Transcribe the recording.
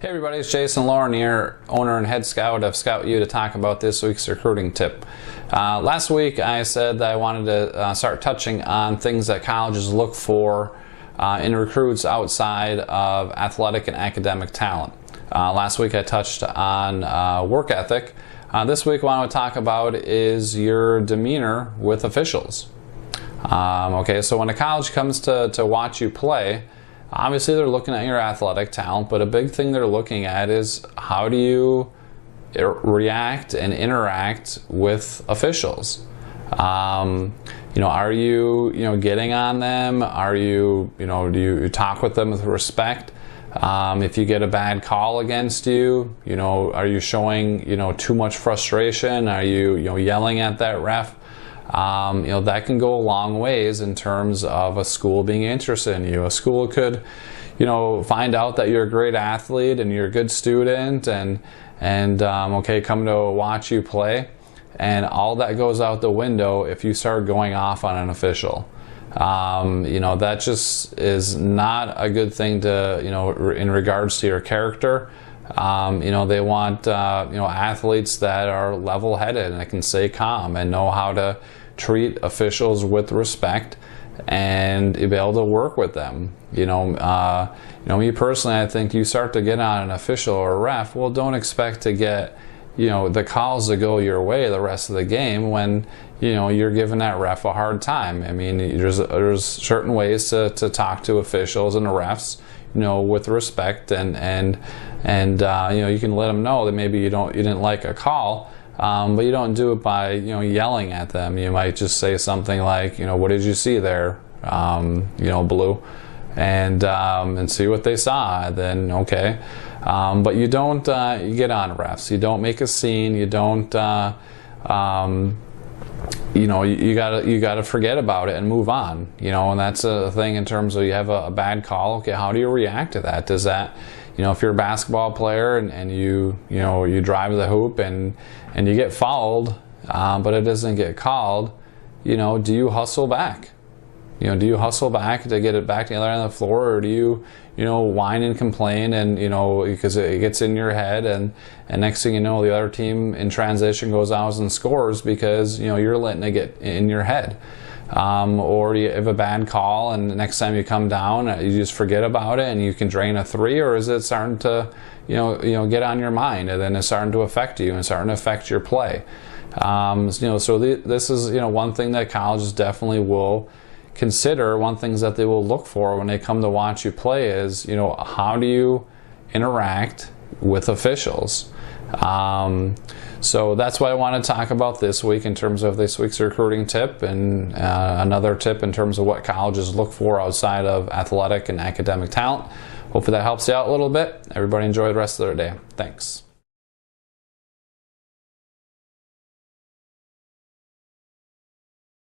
Hey everybody, it's Jason Lauren here, owner and head scout of ScoutU, to talk about this week's recruiting tip. Last week I said that I wanted to start touching on things that colleges look for in recruits outside of athletic and academic talent. Last week I touched on work ethic. This week what I want to talk about is your demeanor with officials. Okay, so when a college comes to watch you play, obviously they're looking at your athletic talent, but a big thing they're looking at is how do you react and interact with officials. Are you getting on them? Are you do you talk with them with respect? If you get a bad call against you, are you showing too much frustration? Are you yelling at that ref? That can go a long ways in terms of a school being interested in you. A school could, find out that you're a great athlete and you're a good student and come to watch you play, and all that goes out the window if you start going off on an official. That just is not a good thing to, in regards to your character. They want, athletes that are level-headed and that can stay calm and know how to treat officials with respect and be able to work with them. Me personally, I think you start to get on an official or a ref, well, don't expect to get, the calls to go your way the rest of the game when, you're giving that ref a hard time. I mean, there's certain ways to talk to officials and the refs, with respect, and you can let them know that maybe you didn't like a call, but you don't do it by yelling at them. You might just say something like, what did you see there, Blue, and see what they saw. Then okay, but you don't you get on refs. You don't make a scene. You don't. You gotta forget about it and move on. And that's a thing in terms of you have a bad call. Okay, how do you react to that? Does that, if you're a basketball player and you drive the hoop and you get fouled, but it doesn't get called, do you hustle back? Do you hustle back to get it back to the other end of the floor, or do you, whine and complain and, because it gets in your head, and next thing you know, the other team in transition goes out and scores because, you're letting it get in your head. Or you have a bad call and the next time you come down, you just forget about it and you can drain a three, or is it starting to, get on your mind and then it's starting to affect you and starting to affect your play? So this is, one thing that colleges definitely will consider. One things that they will look for when they come to watch you play is, how do you interact with officials? So that's what I want to talk about this week in terms of this week's recruiting tip, and another tip in terms of what colleges look for outside of athletic and academic talent. Hopefully that helps you out a little bit. Everybody enjoy the rest of their day. Thanks.